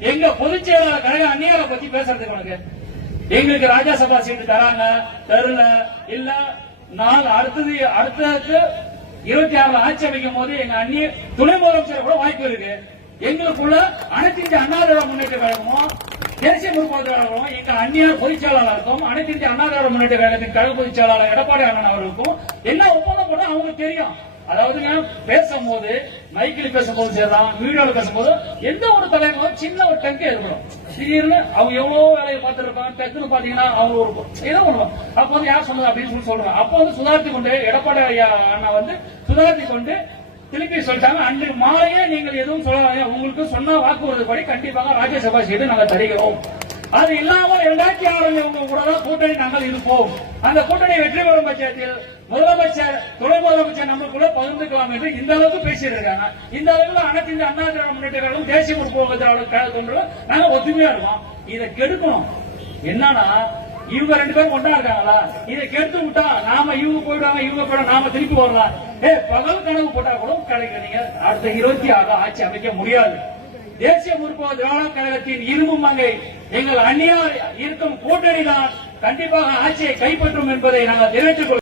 எங்க பொதுச் செயலாளர் கழக அந்நியாரை பத்தி பேசுறதுக்கு உனக்கு? எங்களுக்கு ராஜ்யசபா சீட்டு தராங்க தரல. இல்ல நாள் அடுத்தது அடுத்ததுக்கு இருபத்தி ஆறுல ஆட்சி அமைக்கும் போது எங்க அந்நிய துணை முதலமைச்சர் கூட வாய்ப்பு இருக்கு. எங்களுக்குள்ள அனைத்து இந்திய அண்ணா திராவிட முன்னேற்ற கழகமும் தேசிய முற்போக்கு கழகமும் எங்க அந்நிய பொதுச் செயலாளருக்கும் அனைத்து இந்திய அண்ணா திராவிட முன்னேற்ற கழகத்தின் கழக பொதுச் செயலாளர் எடப்பாடி அண்ணன் அவர்களுக்கும் என்ன ஒப்பந்தம் பண்ண அவங்களுக்கு தெரியும். அதாவது பேசும்போது மைக்கில் பேசும்போது சரிதான் வீடியோல பேசும்போது எந்த ஒரு தலைவரும் சின்ன ஒரு டங்கு ஏற்படும் திடீர்னு அவங்க எவ்வளவு வேலையை பார்த்திருப்பாங்க டக்குன்னு பாத்தீங்கன்னா அவங்க ஒரு ஏதோ ஒண்ணு அப்ப வந்து யார் சொன்னது அப்படின்னு சொல்லி சொல்றாங்க. அப்ப வந்து சுதாரித்து கொண்டு எடப்பாடி ஐயா அண்ணா வந்து சுதாரித்து கொண்டு திருப்பி சொல்லிட்டாங்க. அன்று மாலையே நீங்கள் எதுவும் சொல்லாதீங்க உங்களுக்கு சொன்ன வாக்குறுதிப்படி கண்டிப்பாக ராஜ்யசபா சீட்டு நாங்கள் தருகிறோம். அது இல்லாமல் இரண்டாயிரத்தி ஆறு கூட தான் கூட்டணி நாங்கள் இருப்போம். அந்த கூட்டணி வெற்றி பெறும் பட்சத்தில் முதலமைச்சர் துணை முதலமைச்சர் நமக்குள்ள பகிர்ந்துக்கலாம் என்று இந்த அளவுக்கு பேசியிருக்காங்க. இந்த அளவுக்கு அனைத்து இந்த அண்ணா திராவிட முன்னேற்ற தேசிய முற்போக்கு திராவிட கழகம் நாங்க ஒத்துமையா இருக்கோம். இதை கெடுக்கணும். என்னன்னா இவங்க ரெண்டு பேரும் ஒன்றா இருக்காங்களா? இதை கெடுத்து விட்டா நாம இவங்க போயிடுவாங்க இவங்க போயிடும் நாம திருப்பி வரலாம். ஏ பகல் கனவு போட்டா கூட கிடைக்கிறீங்க அடுத்த இருபத்தி ஆறு ஆட்சி அமைக்க முடியாது. தேசிய முற்போக்கு திராவிட கழகத்தின் இரும்பு மங்கை எங்கள் அந்நியார் இருக்கும் கூட்டணி தான் கண்டிப்பாக ஆட்சியை கைப்பற்றும் என்பதை நாங்கள் தெரிவித்துக்